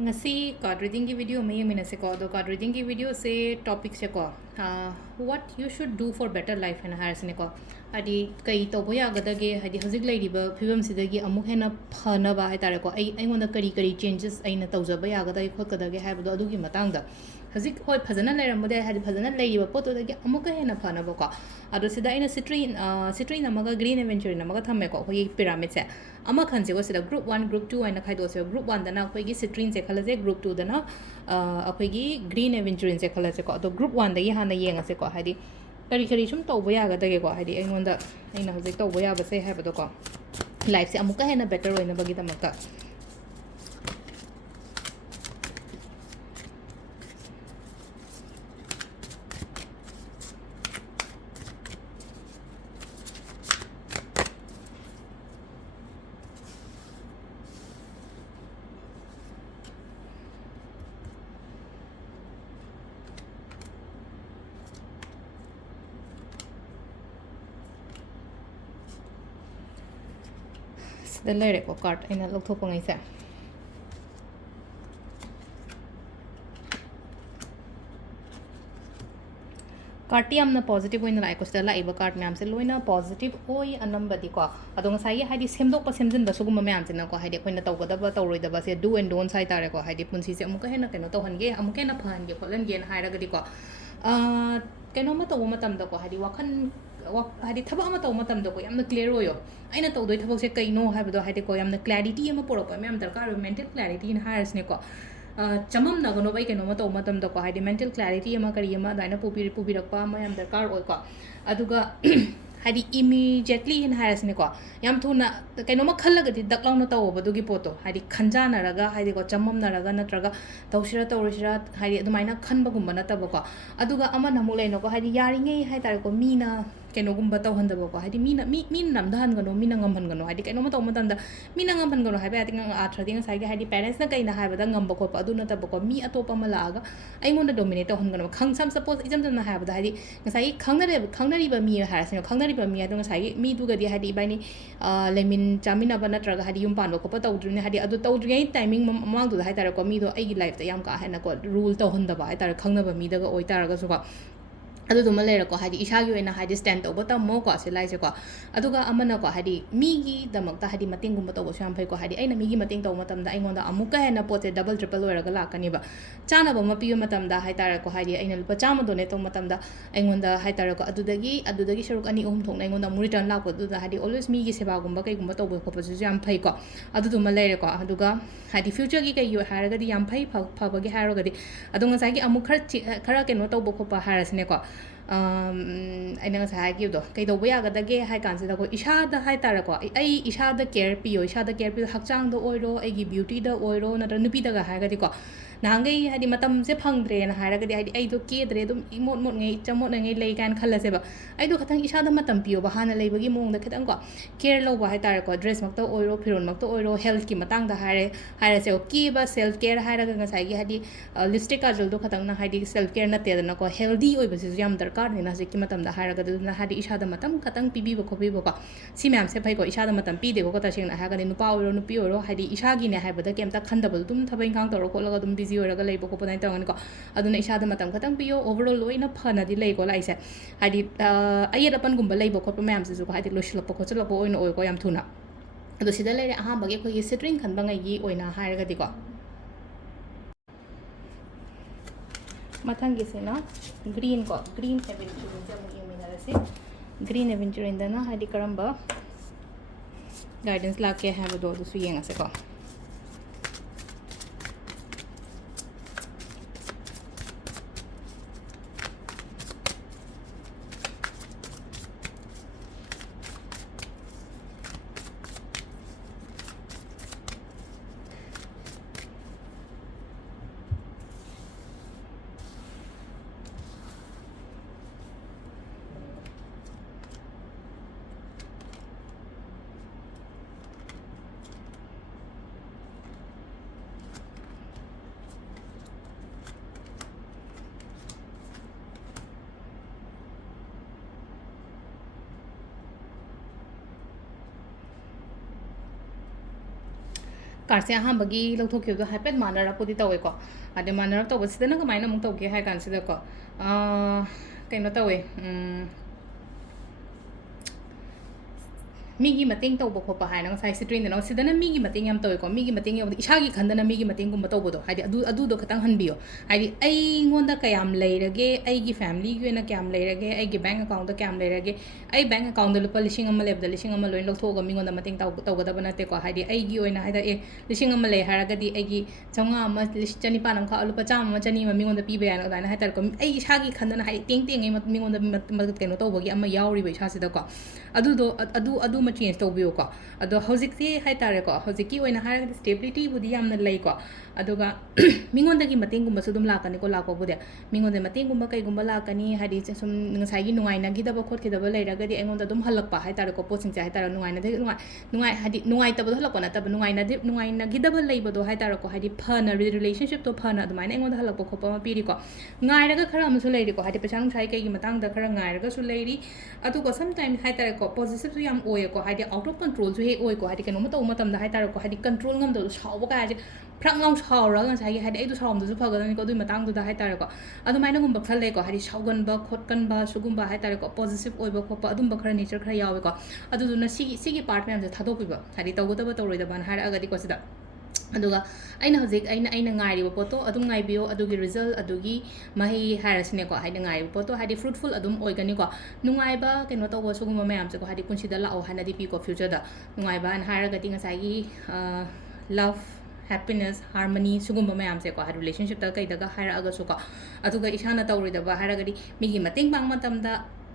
ngasi card reading ki video mai mina se ko do card reading ki video se topic se ko what you should do for better life and har sine ko adi kai to boya gada ge hadi hojik lai riba phibam sidagi amuk hena phana ba hai tare ko ai ngonda kari changes aina tawjaba ya gada khot kada ge haibado adugi matang da hojik hoi phajana leramode hadi phajana leiba poto da ge amuka hena phana ba ko ado sida aina citrine amaga green adventure namaga thamme ko hoi pyramid se ama khanse ko sida group 1 group 2 aina khaido se group 1 dana khoi gi citrine se khala se group 2 dana akhoi gi green adventure se khala se ko ado group 1 da gi hana yenga se ko hadi kari sum tawba ya ga da ge ko hadi aingonda aina hojik tawba ya ba se haibado ko life se amuka hena better oina bagi tamaka the lyric ko card ina lok ngai se कार्टी यामना positive ओइना like कोस्टा लाइबा card ma'am से लोइना positive ओइ अनंबदी को अदो ngसाई हाइदि सेमदोक सेमजिन बसुगुम मैम से न को हाइदि कोइना तौगदब तौरोइदब से डू एंड डोंट साइ तारे को हाइदि पुंसी से अमुक हेना केनो तौहनगे अमुक हेना फहनगे खोलनगे न हाइरगदि को केनो म तौब मतम द को हाइदि वाखन हाइदि थबा म तौब मतम द को यामना क्लियर ओयो आइना तौदोइ थबक से कइनो हाइबदो हाइदि को यामना क्लैरिटी अमा पोरप मैम दरकार मेंटल क्लैरिटी इन हायर्सने को चमम नगनो बै कनो तौ मतम दको हाइदि मेंटल क्लैरिटी अमा करी अमा दाइना पुबिरकपा मयम दरकार ओइ को अदुगा हाइदि इमीडिएटली इन हायरसने को याम थुना कनो म खल्लगदि दकलाउन तौबदुगी पोतो हाइदि खंजानरगा हाइदि को चमम नरगा नत्रगा तौसिरा तौरिसिरा हाइदि अदुमाइना खनबगुम नतबको अदुगा अमा नमु लेनो को हाइदि यारिङै हाइतारे को मीना केनोगुम्बा तौहन्दबको हाइदि मीन नमदहनगनो मीना ngमहनगनो हाइदि केनो म तौ मतमदा मीना ngमहनगनो हाइबा याति आथ्रदि ngसाइगे हाइदि पेरेंट्स न कैना हाइबदा ngamba खोप अदु नतबको मी अतोप म लागा अइंगोन डोमिनेट तौहनगनो खंगसम सपोज इजम जम हाइबदा हाइदि ngसाइ खंगनरिबा मी हाइरसनो खंगनरिबा मी अदु ngसाइ मी दुगदि हाइदि बाइनि लेमिन चामिनाबा नत्रगा हाइदि युम पानबो खोप तौद्रिने हाइदि अदु तौद्रियै टाइमिंग ममांगदु हाइतारे को मीदो अइगी लाइफ ता याम का हेना को रूल तौहन्दबा हाइतारे खंगनबा मीदगा ओइतारगा सुको अदुदुमा लेरको हाइदि इसागी ओइना हाइदि स्टैंड तौबो तमो को से लाइसे को अदुगा अमना को हाइदि मीगी दमकता हाइदि मतेंग गुम तौबो याम फै को हाइदि अइना मीगी मतेंग तौ मतमदा अइंगोंदा अमुका हेना पोते डबल ट्रिपल ओइरगा लाकनिबा चानाबा म पियो मतमदा हाइतारे को हाइदि अइना लुपा चामा दोने तौ मतमदा अइंगोंदा हाइतारे को अदुदगी सरुक अनि ओम थोंना अइंगोंदा मु रिटर्न लाको दुदा हाइदि ऑलवेज मीगी सेवा गुम्बा कै गुम्बा तौबो खोपसु याम फै को अदुदुमा लेरको अदुगा हाइदि फ्यूचर की कै यो हारगदि याम फै फबगे हारगदि अदुंगा साइगी अमु खरा केनो तौबो खोपा हारसने को ꯑꯩꯅ ꯉꯁꯥꯏ ꯍꯥꯏꯈꯤꯕꯗꯣ ꯀꯩꯗꯧꯕ ꯌꯥꯒꯗꯒꯦ ꯍꯥꯏ ꯀꯥꯟꯁꯤꯗ ꯑꯩꯈꯣꯏ ꯏꯁꯥꯗ ꯍꯥꯏꯇꯥꯔꯦꯀꯣ ꯑꯩ ꯏꯁꯥꯗ ꯀꯦꯌꯔ ꯄꯤꯌꯣ ꯏꯁꯥꯗ ꯀꯦꯌꯔ ꯄꯤꯌꯣ ꯍꯛꯆꯥꯡꯗ ꯑꯣꯏꯔꯣ ꯑꯩꯒꯤ ꯕ꯭ꯌꯨꯇꯤꯗ ꯑꯣꯏꯔꯣ ꯅꯠꯇ꯭ꯔꯒ ꯅꯨꯄꯤꯗꯒ ꯍꯥꯏꯔꯒꯗꯤꯀꯣ ꯅꯍꯥꯟꯈꯩ ꯍꯥꯏꯗꯤ ꯃꯇꯝꯁꯦ ꯐꯪꯗ꯭ꯔꯦꯅ ꯍꯥꯏꯔꯒꯗꯤ ꯍꯥꯏꯗꯤ ꯑꯩꯗꯣ ꯀꯦꯗ꯭ꯔꯦ ꯑꯗꯨꯝ ꯏꯃꯣꯠꯉꯩ ꯆꯃꯣꯠꯅꯉꯩ ꯂꯩ ꯀꯥꯏꯅ ꯈꯜꯂꯁꯦꯕ ꯑꯩꯗꯣ ꯈꯤꯇꯪ ꯏꯁꯥꯗ ꯃꯇꯝ ꯄꯤꯌꯣꯕ ꯍꯥꯟꯅ ꯂꯩꯕꯒꯤ ꯃꯑꯣꯡꯗ ꯈꯤꯇꯪꯀꯣ ꯀꯦꯌꯔ ꯂꯧꯕ ꯍꯥꯏꯇꯥꯔꯦꯀꯣ ꯗ꯭ꯔꯦꯁꯃꯛꯇ ꯑꯣꯏꯔꯣ ꯐꯤꯔꯣꯜꯃꯛꯇ ꯑꯣꯏꯔꯣ ꯍꯦꯜꯊꯀꯤ ꯃꯇꯥꯡꯗ ꯍꯥꯏꯔꯁꯦꯕ ꯀꯦꯕ ꯁꯦꯜꯐ ꯀꯦꯌꯔ ꯍꯥꯏꯔꯒ ꯉꯁꯥꯏꯒꯤ ꯍꯥꯏꯗꯤ ꯂꯤꯞꯁꯇꯤꯛ ꯀꯥꯖꯜꯗꯣ ꯈꯇꯪꯅ ꯍꯥꯏꯗꯤ ꯁꯦꯜꯐ ꯀꯦꯌꯔ ꯅꯠꯇꯦꯗꯅꯀꯣ ꯍꯦꯜꯗꯤ ꯑꯣꯏꯕꯁꯤꯁꯨ ꯌꯥꯝ ꯗꯔꯀꯥꯔꯅꯤꯅ ꯍꯧꯖꯤꯛꯀꯤ ꯃꯇꯝꯗ ꯍꯥꯏꯔꯒ ꯑꯗꯨꯅ ꯍꯥꯏꯗꯤ ꯏꯁꯥꯗ ꯃꯇꯝ ꯈꯇꯪ ꯄꯤꯕꯤꯕ ꯈꯣꯠꯄꯤꯕꯀꯣ ꯁꯤ ꯃꯌꯥꯝꯁꯦ ꯐꯩꯀꯣ ꯏꯁꯥꯗ ꯃꯇꯝ ꯄꯤꯗꯦꯕꯀꯣ ꯇꯁꯦꯡꯅ ꯍꯥꯏꯔꯒꯗꯤ ꯅꯨꯄा ꯑꯣꯏꯔꯣ ꯅꯨꯄꯤ ꯑꯣꯏꯔꯣ ꯍꯥꯏꯗꯤ ꯏꯁꯥꯒꯤꯅꯦ ꯍꯥꯏꯕꯗ ꯀꯩꯝꯇ ꯈꯟꯗꯕꯗꯣ ꯑꯗꯨꯝ ꯊꯕꯛ ꯏꯪꯈꯥꯡ ꯇꯧꯔ ꯈꯣꯠꯂꯒ ꯑꯗꯨꯝ ꯕꯤꯖꯤ ꯑꯣꯏꯔꯒ ꯂꯩꯕ ꯈꯣꯠꯄ ꯑꯗꯨꯃꯥꯏꯅ ꯇꯧꯒꯅꯤꯀꯣ ꯑꯗꯨꯅ ꯏꯁꯥꯗ ꯃꯇꯝ ꯈꯇꯪ ꯄꯤꯌꯣ ओवरऑल लोइना फनदी लेको लाइसे हाइदि अयेत अपन लेब खोप मैम से हाइदि लोइसलप खोचलप ओइना ओइको याम थुना अदो सिदा लेरे अहांबगे अखोइगी सिट्रिंग खनबंगैगी ओइना हाइरगदिको मथंगिसेना ग्रीन को ग्रीन एवेंचुरिन से अमुक यमिनारसे ग्रीन एवेंचुरिन दना हाइदि करंबा गाइडेंस लाके हाइबदो दुसु येंगासेको ꯀꯥꯔꯠꯁꯦ ꯑꯍꯥꯟꯕꯒꯤ ꯂꯧꯊꯣꯛꯈꯤꯕꯗꯣ ꯍꯥꯏꯐꯦꯠ ꯃꯥꯟꯅꯔꯛꯄꯗꯤ ꯇꯧꯋꯦꯀꯣ ꯑꯗꯩ ꯃꯥꯟꯅꯔꯞ ꯇꯧꯕꯁꯤꯗꯅ ꯀꯃꯥꯏꯅ ꯑꯃꯨꯛ ꯇꯧꯒꯦ ꯍꯥꯏ ꯀꯥꯟꯁꯤꯗꯀꯣ ꯀꯩꯅꯣ ꯇꯧꯋꯦ ꯃꯤꯒꯤ ꯃꯇꯦꯡ ꯇꯧꯕ ꯈꯣꯠꯄ ꯍꯥꯏꯅ ꯉꯁꯥꯏ ꯁꯤꯇ꯭ꯔꯤꯟꯗꯅ ꯁꯤꯗꯅ ꯃꯤꯒꯤ ꯃꯇꯦꯡ ꯌꯥꯝ ꯇꯧꯋꯦꯀꯣ ꯃꯤꯒꯤ ꯃꯇꯦꯡ ꯌꯧꯕꯗ ꯏꯁꯥꯒꯤ ꯈꯟꯗꯅ ꯃꯤꯒꯤ ꯃꯇꯦꯡꯒꯨꯝꯕ ꯇꯧꯕꯗꯣ ꯍꯥꯏꯗꯤ ꯑꯗꯨꯗꯣ ꯈꯤꯇꯪ ꯍꯟꯕꯤꯌꯣ ꯍꯥꯏꯗꯤ ꯑꯩꯉꯣꯟꯗ ꯀꯌꯥꯝ ꯂꯩꯔꯒꯦ ꯑꯩꯒꯤ ꯐꯦꯃꯤꯂꯤꯒꯤ ꯑꯣꯏꯅ ꯀꯌꯥꯝ ꯂꯩꯔꯒꯦ ꯑꯩꯒꯤ ꯕꯦꯡꯛ ꯑꯦꯀꯥꯎꯟꯗ ꯀꯌꯥꯝ ꯂꯩꯔꯒꯦ ꯑꯩ ꯕꯦꯡꯛ ꯑꯦꯀꯥꯎꯟꯗ ꯂꯨꯄꯥ 1,000 ꯂꯩꯕꯗ 1,000 ꯂꯣꯏꯅ ꯂꯧꯊꯣꯛꯑꯒ ꯃꯤꯉꯣꯟꯗ ꯃꯇꯦꯡ ꯇꯧꯒꯗꯕ ꯅꯠꯇꯦꯀꯣ ꯍꯥꯏꯗꯤ ꯑꯩꯒꯤ ꯑꯣꯏꯅ ꯍꯥꯏꯗꯤ 1,000 ꯂꯩ ꯍꯥꯏꯔꯒꯗꯤ ꯑꯩꯒꯤ 500 1,900 ꯑꯃ ꯈꯛ ꯂꯨꯄꯥ 100 100 ꯑꯃ ꯃꯤꯉꯣꯟꯗ ꯄꯤꯕ ꯌꯥꯏꯅ ꯑꯗꯨꯃꯥꯏꯅ ꯍꯥꯏꯇꯥꯔꯦꯀꯣ ꯑꯩ ꯏꯁꯥꯒꯤ ꯈꯟꯗꯅ ꯍꯥꯏꯗꯤ ꯇꯦꯡꯉꯩ ꯃꯤꯉꯣꯟꯗ ꯀꯩꯅꯣ ꯇꯧꯕꯒꯤ ꯑꯃ ꯌꯥꯎꯔꯤꯕ ꯏꯁꯥꯁꯤꯗꯀꯣ ꯑꯗꯨꯃ ꯆꯦꯟꯖ ꯇꯧꯕꯤꯌꯨꯀꯣ ꯑꯗꯣ ꯍꯧꯖꯤꯛꯁꯤ ꯍꯥꯏꯇꯥꯔꯦꯀꯣ ꯍꯧꯖꯤꯛꯀꯤ ꯑꯣꯏꯅ ꯍꯥꯏꯔꯒꯗꯤ ꯁ꯭ꯇꯦꯕꯤꯂꯤꯇꯤꯕꯨꯗꯤ ꯌꯥꯝꯅ ꯂꯩꯀꯣ ꯑꯗꯨꯒ ꯃꯤꯉꯣꯟꯗꯒꯤ ꯃꯇꯦꯡꯒꯨꯝꯕꯁꯨ ꯑꯗꯨꯝ ꯂꯥꯛꯀꯅꯤꯀꯣ ꯂꯥꯛꯄꯕꯨꯗꯤ ꯃꯤꯉꯣꯟꯗ ꯃꯇꯦꯡꯒꯨꯝꯕ ꯀꯩꯒꯨꯝꯕ ꯂꯥꯛꯀꯅꯤ ꯍꯥꯏꯗꯤ ꯁꯨꯝ ꯉꯁꯥꯏꯒꯤ ꯅꯨꯡꯉꯥꯏꯅꯈꯤꯗꯕ ꯈꯣꯠꯈꯤꯗꯕ ꯂꯩꯔꯒꯗꯤ ꯑꯩꯉꯣꯟꯗ ꯑꯗꯨꯝ ꯍꯜꯂꯛꯄ ꯍꯥꯏꯇꯥꯔꯦꯀꯣ ꯄꯣꯠꯁꯤꯡꯁꯦ ꯍꯥꯏꯇꯥꯔꯦ ꯍꯥꯏꯗꯤ ꯅꯨꯡꯉꯥꯏꯇꯕꯗꯣ ꯍꯜꯂꯛꯄ ꯅꯠꯇꯕ ꯅꯨꯡꯉꯥꯏꯅꯈꯤꯗꯕ ꯂꯩꯕꯗꯣ ꯍꯥꯏꯇꯥꯔꯦꯀꯣ ꯍꯥꯏꯗꯤ ꯐꯅ ꯔꯤꯂꯦꯁꯟshipꯇꯣ ꯐꯅ ꯑꯗꯨꯃꯥꯏꯅ ꯑꯩꯉꯣꯟda ꯍꯜꯂꯛꯄ ꯈꯣꯠꯄ ꯑꯃ ꯄꯤꯔꯤꯀꯣ ꯉꯥꯏꯔꯒ ꯈꯔ ꯑꯃꯁꯨ ꯂꯩꯔꯤꯀꯣ ꯍꯥꯏꯗꯤ ꯄꯩꯁꯥ ꯅꯨꯡꯁꯥꯒꯤ ꯀꯩꯒꯤ ꯃꯇꯥꯡꯗ ꯈꯔ ꯉꯥꯏꯔꯒꯁꯨ ꯂꯩꯔꯤ ꯑꯗꯨꯒ ꯁꯝꯇꯥꯏꯝꯁ ꯍꯥꯏꯇꯥꯔꯦꯀꯣ ꯄꯣꯖꯤꯇꯤቭꯁꯨ ꯌꯥꯝ ꯑꯣꯏꯌꯦꯀꯣ ꯍꯥꯏꯗꯤ ꯑꯥꯎꯠ ꯑꯣꯐ ꯀꯟꯇ꯭ꯔꯣꯜꯁꯨ ꯍꯦꯛ ꯑꯣꯏꯀꯣ ꯍꯥꯏꯗꯤ ꯀꯩꯅꯣꯝꯃ ꯇꯧꯕ ꯃꯇꯝꯗ ꯍꯥꯏꯇꯥꯔꯦꯀꯣ ꯍꯥꯏꯗꯤ ꯀꯟꯇ꯭ꯔꯣꯜ ꯉꯝꯗꯕꯗꯣ ꯁꯥꯎꯕ ꯀꯥꯏꯁꯦ ꯐ꯭ꯔꯛ ꯂꯥꯎ ꯁꯥꯎꯔꯒ ꯉꯁꯥꯏꯒꯤ ꯍꯥꯏꯗꯤ ꯑꯩꯗꯣ ꯁꯥꯎꯔꯝꯗꯁꯨ ꯐꯒꯗꯕꯅꯤꯀꯣ ꯑꯗꯨꯒꯤ ꯃꯇꯥꯡꯗꯨꯗ ꯍꯥꯏꯇꯥꯔꯦꯀꯣ ꯑꯗꯨꯃꯥꯏꯅꯒꯨꯝꯕ ꯈꯔ ꯂꯩꯀꯣ ꯍꯥꯏꯗꯤ ꯁꯥꯎꯒꯟꯕ ꯈꯣꯠꯀꯟꯕ ꯁꯤꯒꯨꯝꯕ ꯍꯥꯏꯇꯥꯔꯦꯀꯣ ꯄꯣꯖꯤꯇꯤቭ ꯑꯣꯏꯕ ꯈꯣꯠꯄ ꯑꯗꯨꯝꯕ ꯈꯔ ꯅꯦꯆꯔ ꯈꯔ ꯌꯥꯎꯋꯦꯀꯣ ꯑꯗꯨꯗꯨꯅ ꯁꯤꯒꯤ ꯄꯥꯔꯠ ꯃꯌꯥꯝꯁꯦ ꯊꯥꯗꯣꯛꯄꯤꯕ ꯍꯥꯏꯗꯤ ꯇꯧꯒꯗꯕ ꯇꯧꯔꯣꯏꯗꯕꯅ ꯍꯥꯏꯔꯛꯑꯒꯗꯤꯀꯣ ꯁꯤꯗ ꯑꯗꯨꯒ ꯑꯩꯅ ꯉꯥꯏꯔꯤꯕ ꯄꯣꯠꯇꯣ ꯑꯗꯨꯝ ꯉꯥꯏꯕꯤꯌꯣ ꯑꯗꯨꯒꯤ ꯔꯤꯖꯜ ꯑꯗꯨꯒꯤ ꯃꯍꯩ ꯍꯥꯏꯔꯁꯤꯅꯦꯀꯣ ꯍꯥꯏꯗꯤ ꯉꯥꯏꯔꯤꯕ ꯄꯣꯠꯇꯣ ꯍꯥꯏꯗꯤ ꯐ꯭ꯔꯨꯠꯐꯨꯜ ꯑꯗꯨꯝ ꯑꯣꯏꯒꯅꯤꯀꯣ ꯅꯨꯡꯉꯥꯏꯕ ꯀꯩꯅꯣ ꯇꯧꯕ ꯁꯤꯒꯨꯝꯕ ꯃꯌꯥꯝꯁꯦꯀꯣ ꯍꯥꯏꯗꯤ ꯄꯨꯟꯁꯤꯗ ꯂꯥꯛꯑꯣ ꯍꯥꯏꯅꯗꯤ ꯄꯤꯀꯣ ꯐ꯭ꯌꯨꯆꯔꯗ ꯅꯨꯡꯉꯥꯏꯕ ꯍꯥꯏꯅ ꯍꯥꯏꯔꯒꯗꯤ ꯉꯁꯥꯏꯒꯤ ꯂꯚ ꯍꯦꯄꯤꯅꯦꯁ ꯍꯥꯔꯃꯅꯤ ꯁꯤꯒꯨꯝꯕ ꯃꯌꯥꯝꯁꯦꯀꯣ ꯍꯥꯏꯗꯤ ꯔꯤꯂꯦꯁꯟshipꯇ ꯀꯩꯗꯒ ꯍꯥꯏꯔꯛꯑꯒꯁꯨꯀꯣ ꯑꯗꯨꯒ ꯏꯁꯥꯅ ꯇꯧꯔꯣꯏꯗꯕ ꯍꯥꯏꯔꯒꯗꯤ ꯃꯤꯒꯤ ꯃꯇꯦꯡ ꯄꯥꯡꯕ ꯃꯇꯝꯗ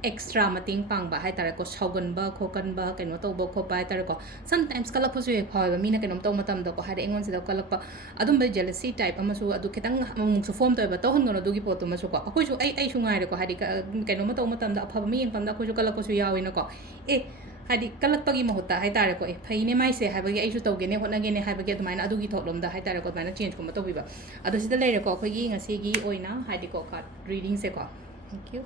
ꯑꯦꯛꯁꯇ꯭ꯔꯥ ꯃꯇꯦꯡ ꯄꯥꯡꯕ ꯍꯥꯏꯇꯥꯔꯦꯀꯣ ꯁꯥꯎꯒꯟꯕ ꯈꯣꯠꯀꯟꯕ ꯀꯩꯅꯣ ꯇꯧꯕ ꯈꯣꯠꯄ ꯍꯥꯏꯇꯥꯔꯦꯀꯣ ꯁꯝꯇꯥꯏꯝꯁ ꯀꯜꯂꯛꯄꯁꯨ ꯍꯦꯛ ꯐꯥꯎꯋꯦꯕ ꯃꯤꯅ ꯀꯩꯅꯣꯝ ꯇꯧꯕ ꯃꯇꯝꯗꯀꯣ ꯍꯥꯏꯗꯤ ꯑꯩꯉꯣꯟꯁꯤꯗ ꯀꯜꯂꯛꯄ ꯑꯗꯨꯝꯕ ꯖꯦꯂꯁꯤ ꯇꯥꯏꯞ ꯑꯃꯁꯨ ꯑꯗꯨ ꯈꯤꯇꯪ ꯑꯃꯨꯛꯁꯨ ꯐꯣꯝ ꯇꯧꯋꯦꯕ ꯇꯧꯍꯟꯒꯅꯣ ꯑꯗꯨꯒꯤ ꯄꯣꯠꯇꯨꯃꯁꯨꯀꯣ ꯑꯩꯁꯨ ꯉꯥꯏꯔꯦꯀꯣ ꯍꯥꯏꯗꯤ ꯀꯩꯅꯣꯝꯃ ꯇꯧꯕ ꯃꯇꯝꯗ ꯑꯐꯕ ꯃꯤ ꯌꯦꯡꯕ ꯃꯇꯝꯗ ꯑꯩꯈꯣꯏꯁꯨ ꯀꯜꯂꯛꯄꯁꯨ ꯌꯥꯎꯋꯤꯅꯀꯣ ꯍꯥꯏꯗꯤ ꯀꯜꯂꯛꯄꯒꯤ ꯃꯍꯨꯠꯇ ꯍꯥꯏꯇꯥꯔꯦꯀꯣ ꯐꯩꯅꯦ ꯃꯥꯏꯁꯦ ꯍꯥꯏꯕꯒꯤ ꯑꯩꯁꯨ ꯇꯧꯒꯦꯅꯦ ꯍꯣꯠꯅꯒꯦꯅꯦ ꯍꯥꯏꯕꯒꯤ ꯑꯗꯨꯃꯥꯏꯅ ꯑꯗꯨꯒꯤ ꯊꯣꯠꯂꯣꯝꯗ ꯍꯥꯏꯇꯥꯔꯦꯀꯣ ꯑꯗꯨꯃꯥꯏꯅ ꯆꯦꯟꯖꯀꯨꯝꯕ ꯇꯧꯕꯤꯕ ꯑꯗꯣ ꯁꯤꯗ ꯂꯩꯔꯦꯀꯣ ꯑꯩꯈꯣꯏꯒꯤ ꯉꯁꯤꯒꯤ ꯑꯣꯏꯅ ꯍꯥꯏꯗꯤꯀꯣ ꯀꯥꯔꯠ ꯔꯤꯗꯤꯡꯁꯦꯀꯣ ꯊꯦꯡꯛ ꯌꯨ